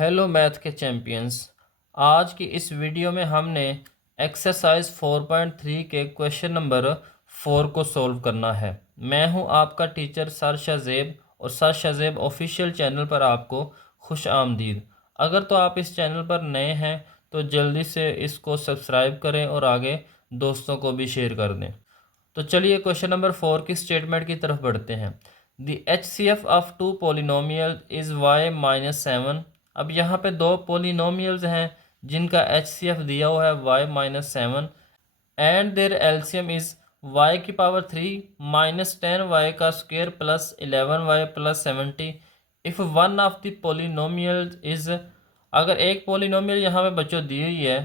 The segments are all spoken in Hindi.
हेलो मैथ के चैम्पियंस। आज की इस वीडियो में हमने एक्सरसाइज 4.3 के क्वेश्चन नंबर 4 को सॉल्व करना है। मैं हूं आपका टीचर सर शाहजेब और सर शाहजेब ऑफिशियल चैनल पर आपको खुश आमदीद। अगर तो आप इस चैनल पर नए हैं तो जल्दी से इसको सब्सक्राइब करें और आगे दोस्तों को भी शेयर कर दें। तो चलिए क्वेश्चन नंबर 4 की स्टेटमेंट की तरफ बढ़ते हैं। The HCF of two polynomial is y minus 7। अब यहाँ पे दो पोलिनोमियल्स हैं जिनका HCF दिया हुआ है y minus 7 and their LCM is y की पावर 3 माइनस 10y का square plus 11y plus 70। If one of the polynomial is, अगर एक पोलिनोमियल यहाँ पे बच्चों दी हुई है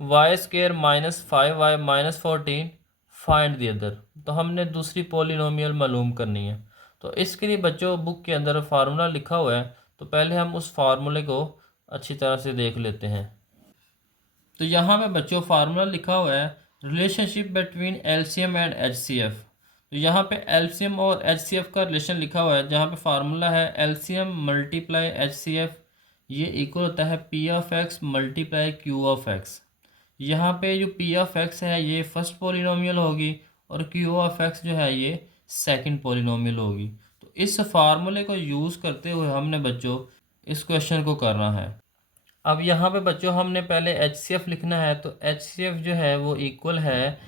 y square minus 5y minus 14, find the other. तो हमने दूसरी पोलिनोमियल मालूम करनी है। तो इसके लिए बच्चों बुक के अंदर फार्मूला लिखा हुआ है, तो पहले हम उस फार्मूले को अच्छी तरह से देख लेते हैं। तो यहाँ पे बच्चों फार्मूला लिखा हुआ है relationship between LCM and HCF. तो यहाँ पे एलसीएम और एचसीएफ का रिलेशन लिखा हुआ है, जहाँ पे फार्मूला है एलसीएम मल्टीप्लाई एचसीएफ, ये इक्वल होता है P of x multiply Q of x. यहाँ पे जो पी ऑफ एक्स है ये फर्स्ट पोलिनोमियल होगी और क्यू ऑफ एक्स जो है ये सेकंड पोलिनोमियल होगी। तो इस फार्मूले को यूज़ करते हुए हमने बच्चों इस क्वेश्चन को करना है। अब यहाँ पे बच्चों हमने पहले HCF लिखना है, तो HCF जो है वो इक्वल है,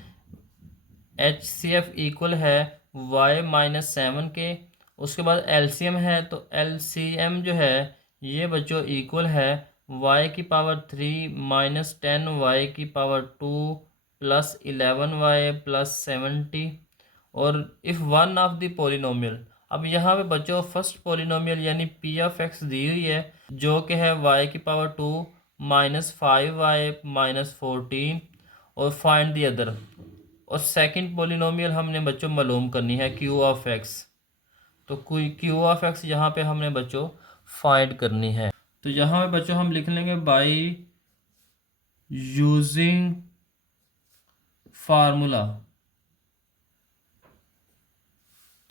HCF इक्वल है y माइनस 7 के। उसके बाद LCM है, तो LCM जो है ये बच्चों इक्वल है y की पावर 3 माइनस 10y की पावर 2 प्लस 11y प्लस 70। और if one of the polynomial, अब यहाँ पे बच्चों फर्स्ट पोलिनोमियल यानी पी ऑफ एक्स दी हुई है जो कि है y की पावर 2 माइनस 5y माइनस 14, और फाइंड दी अदर। और सेकंड पोलिनोमियल हमने बच्चों मालूम करनी है क्यू ऑफ एक्स। तो कोई क्यू ऑफ एक्स यहाँ पे हमने बच्चों फाइंड करनी है। तो यहाँ पे बच्चों हम लिख लेंगे बाई यूजिंग फार्मूला।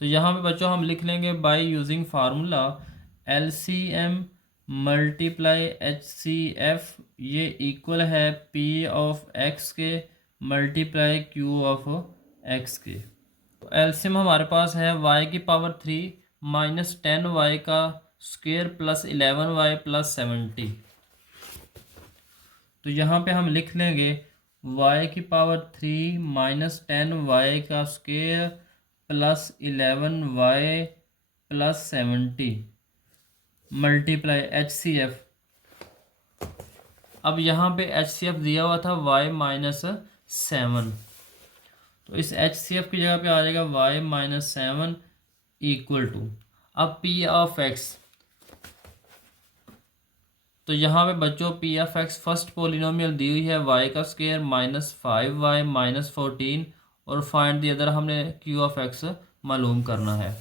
तो यहाँ पे बच्चों हम लिख लेंगे by using formula LCM multiply HCF, ये इक्वल है P ऑफ एक्स के मल्टीप्लाई Q ऑफ एक्स के। तो LCM हमारे पास है y की पावर 3 माइनस 10y का स्क्वेयर प्लस 11y प्लस 70। तो यहाँ पे हम लिख लेंगे y की पावर 3 माइनस 10y का square plus 11y plus 70 multiply HCF। अब यहाँ पे HCF दिया हुआ था y माइनस 7, तो इस HCF की जगह पे आ जाएगा y माइनस 7 इक्वल टू, अब P ऑफ x। तो यहाँ पे बच्चों P of x first polynomial दी हुई है y का स्क्वायर माइनस 5y माइनस 14, और फाइंड दी अदर हमने Q ऑफ x मालूम करना है।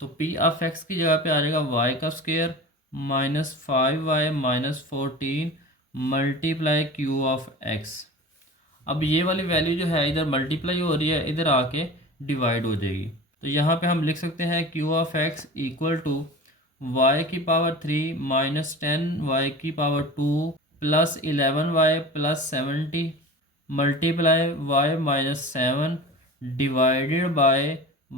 तो P ऑफ x की जगह पे आ जाएगा y का square minus 5y minus 14 multiply Q of x। अब ये वाली वैल्यू जो है इधर मल्टीप्लाई हो रही है, इधर आके डिवाइड हो जाएगी। तो यहाँ पे हम लिख सकते हैं Q of x equal to y की पावर 3 माइनस 10y की power 2 plus 11y plus 70 multiply y minus 7 divided by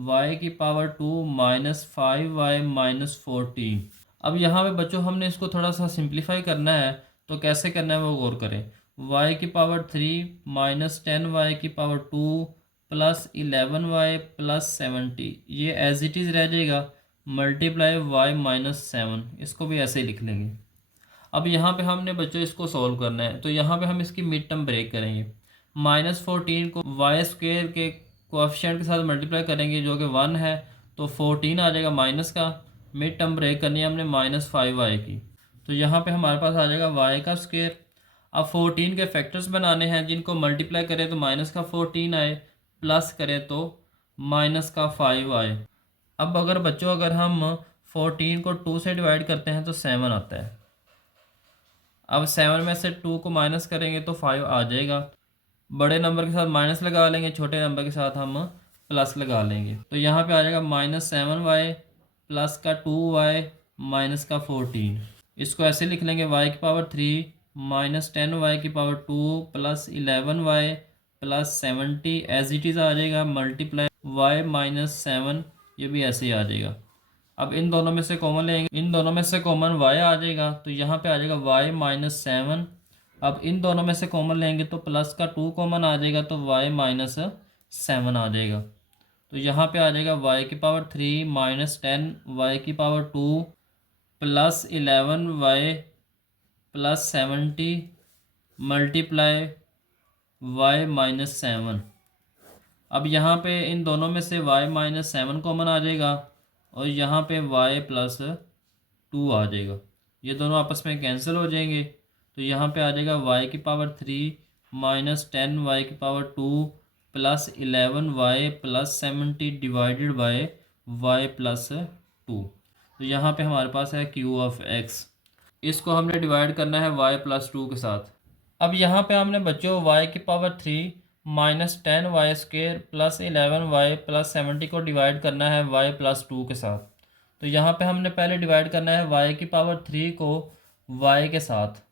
y की पावर 2 माइनस 5y माइनस 14। अब यहाँ पे बच्चों हमने इसको थोड़ा सा सिंप्लीफाई करना है, तो कैसे करना है वो गौर करें। y की पावर 3 माइनस 10y की पावर 2 प्लस 11y प्लस 70, ये एज इट इज़ रह जाएगा मल्टीप्लाई y माइनस 7, इसको भी ऐसे ही लिख लेंगे। अब यहाँ पे हमने बच्चों इसको सॉल्व करना है, तो यहाँ पे हम इसकी मिड टर्म ब्रेक करेंगे। माइनस 14 को y स्क्वेयर के कोएफिशिएंट के साथ मल्टीप्लाई करेंगे जो कि 1 है, तो 14 आ जाएगा माइनस का। मिड टर्म ब्रेक करनी है हमने माइनस 5y की, तो यहाँ पे हमारे पास आ जाएगा y का स्क्वेयर। अब 14 के फैक्टर्स बनाने हैं जिनको मल्टीप्लाई करें तो माइनस का 14 आए, प्लस करें तो माइनस का 5 आए। अब अगर बच्चों अगर हम 14 को 2 से डिवाइड करते हैं तो 7 आता है। अब 7 में से 2 को माइनस करेंगे तो 5 आ जाएगा। बड़े नंबर के साथ माइनस लगा लेंगे, छोटे नंबर के साथ हम प्लस लगा लेंगे। तो यहाँ पे आ जाएगा माइनस 7y प्लस का 2y माइनस का 14। इसको ऐसे लिख लेंगे y की पावर 3 माइनस 10y की power 2 plus 11y plus 70 as it is आ जाएगा, मल्टीप्लाई y माइनस 7, ये भी ऐसे ही आ जाएगा। अब इन दोनों में से कॉमन लेंगे, इन दोनों में से कॉमन y आ जाएगा, तो यहाँ पे आ जाएगा y माइनस 7। अब इन दोनों में से कॉमन लेंगे तो प्लस का 2 कॉमन आ जाएगा, तो y माइनस 7 आ जाएगा। तो यहाँ पे आ जाएगा y की पावर 3 माइनस 10y की power 2 plus 11y plus 70 multiply y minus 7। अब यहाँ पे इन दोनों में से y माइनस 7 कॉमन आ जाएगा और यहाँ पे y प्लस 2 आ जाएगा, ये दोनों आपस में कैंसिल हो जाएंगे। तो यहाँ पे आ जाएगा y की पावर 3 माइनस 10y की power 2 plus 11y plus 70 divided by y plus 2। तो यहाँ पे हमारे पास है q ऑफ x, इसको हमने डिवाइड करना है y प्लस 2 के साथ। अब यहाँ पे हमने बच्चों y की power 3 minus 10y square plus 11y plus 70 को डिवाइड करना है y प्लस 2 के साथ। तो यहाँ पे हमने पहले डिवाइड करना है y की पावर 3 को y के साथ।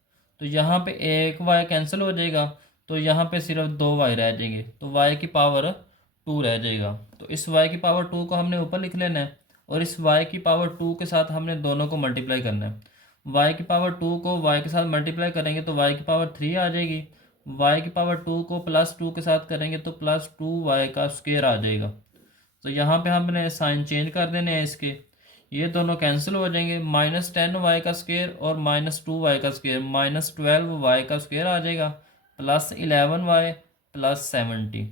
तो यहाँ पे एक y कैंसिल हो जाएगा, तो यहाँ पे सिर्फ 2y रह जाएंगे, तो y की पावर 2 रह जाएगा। तो इस y की पावर 2 को हमने ऊपर लिख लेना है और इस y की पावर 2 के साथ हमने दोनों को मल्टीप्लाई करना है। y की पावर 2 को y के साथ मल्टीप्लाई करेंगे तो y की पावर 3 आ जाएगी, y की पावर 2 को प्लस 2 के साथ करेंगे तो प्लस 2y का स्क्वायर आ जाएगा। तो यहाँ पे हमने साइन चेंज कर देने हैं इसके, ये दोनों कैंसिल हो जाएंगे, माइनस 10y का स्क्वायर और माइनस 2y का स्क्वायर माइनस 12y का स्क्वायर आ जाएगा प्लस 11y प्लस 70।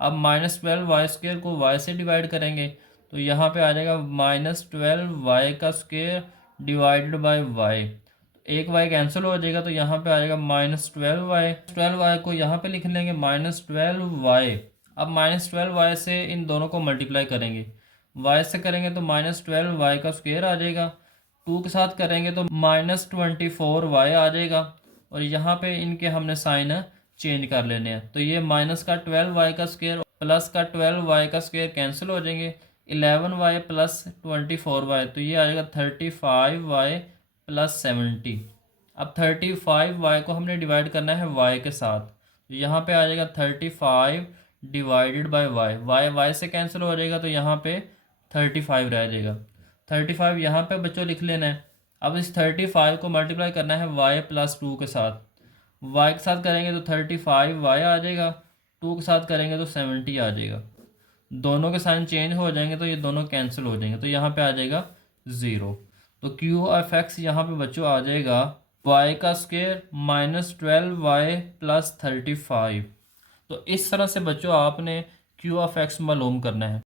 अब माइनस 12y स्क्वायर को y से डिवाइड करेंगे तो यहाँ पे आ जाएगा माइनस 12y का स्क्वायर डिवाइडेड बाय y, एक y कैंसिल हो जाएगा, तो यहाँ पे आ जाएगा माइनस 12y को यहाँ पे लिख लेंगे माइनस 12y। अब माइनस 12y से इन दोनों को मल्टीप्लाई करेंगे, y से करेंगे तो माइनस 12y का स्क्वायर आ जाएगा, 2 के साथ करेंगे तो माइनस 24y आ जाएगा और यहाँ पे इनके हमने साइन चेंज कर लेने हैं। तो ये माइनस का 12y का स्क्वायर प्लस का 12y का स्क्वायर कैंसिल हो जाएंगे, 11y प्लस 24y, तो ये आ जाएगा 35y प्लस 70। अब 35y को हमने डिवाइड करना है y के साथ, तो यहाँ पे आ जाएगा 35 डिवाइडेड बाय y से कैंसिल हो जाएगा, तो यहाँ पे 35 रह जाएगा। 35 यहाँ पे बच्चों लिख लेना है। अब इस 35 को मल्टीप्लाई करना है y प्लस 2 के साथ, y के साथ करेंगे तो 35y आ जाएगा, 2 के साथ करेंगे तो 70 आ जाएगा। दोनों के साइन चेंज हो जाएंगे तो ये दोनों कैंसिल हो जाएंगे, तो यहाँ पे आ जाएगा 0। तो क्यू ऑफ एक्स यहाँ पे बच्चों आ जाएगा y का स्क्वायर माइनस 12y प्लस 35। तो इस तरह से बच्चों आपने क्यू ऑफ एक्स मालूम करना है।